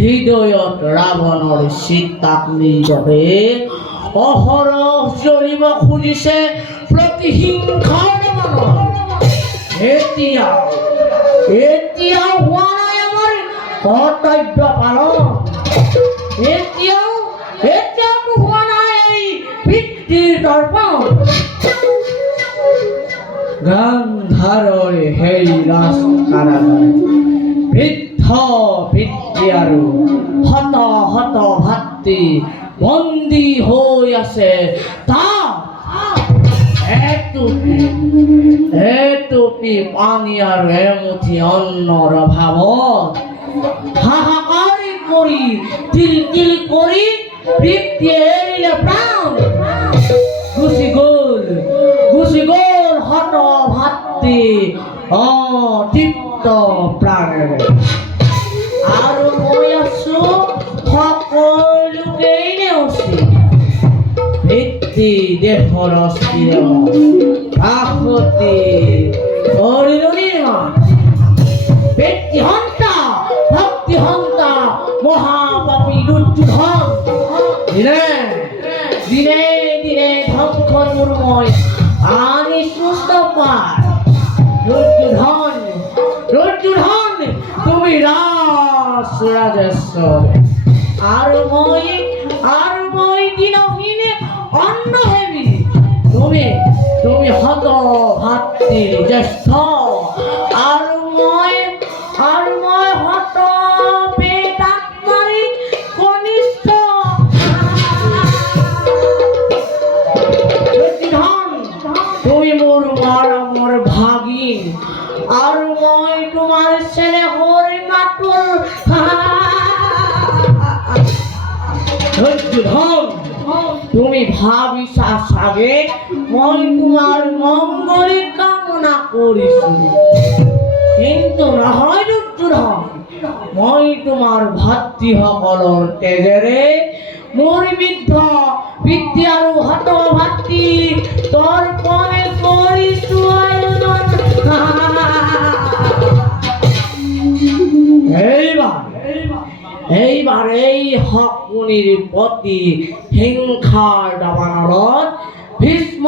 হৃদয়ত ৰাৱণৰ চিতাক নিজে অহৰহ জ্বলিব খুজিছে প্ৰতিহিংসাৰ এতিয়াও হোৱা নাই আমাৰ কৰ্তব্য পালন এতিয়াও হোৱা নাই এই পিতৃৰ তৰ্পণ গান্ধাৰৰ সেই ৰাজকাৰাগাৰ বৃদ্ধ পিতৃ আৰু শত শত ভাতৃ বন্দী হৈ আছে তাত এটুপি পানী আৰু এমুঠি অন্নৰ অভাৱত হাহাকাৰ কৰি তিল তিল কৰি পিতৃয়ে এৰিলে প্ৰাণ গুচি গ'ল শত ভাতৃ তৃপ্ত প্ৰাণেৰে আৰু মই আছো সকলোকেই নেওচি পিতৃ দেশৰ অস্থিৰ কাষতি কৰিলো নিৰ্মাণ পিতৃহন্তা ভক্তিহন্তা মহাপাপী দুৰ্যোধন দিনে দিনে ধ্বংস দুৰ্ময় আনি সুস্থ পায় দুৰ্যোধন তুমি ৰাজেশ্বৰ আৰু মই দিনহীন অন্ন হেবি তুমি হত ভাতৃ জ্যেষ্ঠ আৰু মই হত পেটাত মাৰি কনিষ্ঠ তুমি মোৰ মৰমৰ ভাগিন আৰু মই তোমাৰ স্নেহৰ মাতুল তুমি ভাবিছা চাগে মই তোমাৰ মংগল কামনা কৰিছো কিন্তু নহয় দুৰ্যোধন মই তোমাৰ ভাতৃসকলৰ তেজেৰে মোৰ বৃদ্ধ পিতৃ আৰু হত ভাতৃ তৰ্পণে কৰিছো আয়োজন এইবাৰ এই শকুনিৰ প্ৰতি হিংসাৰ দাবানলত ভীষ্ম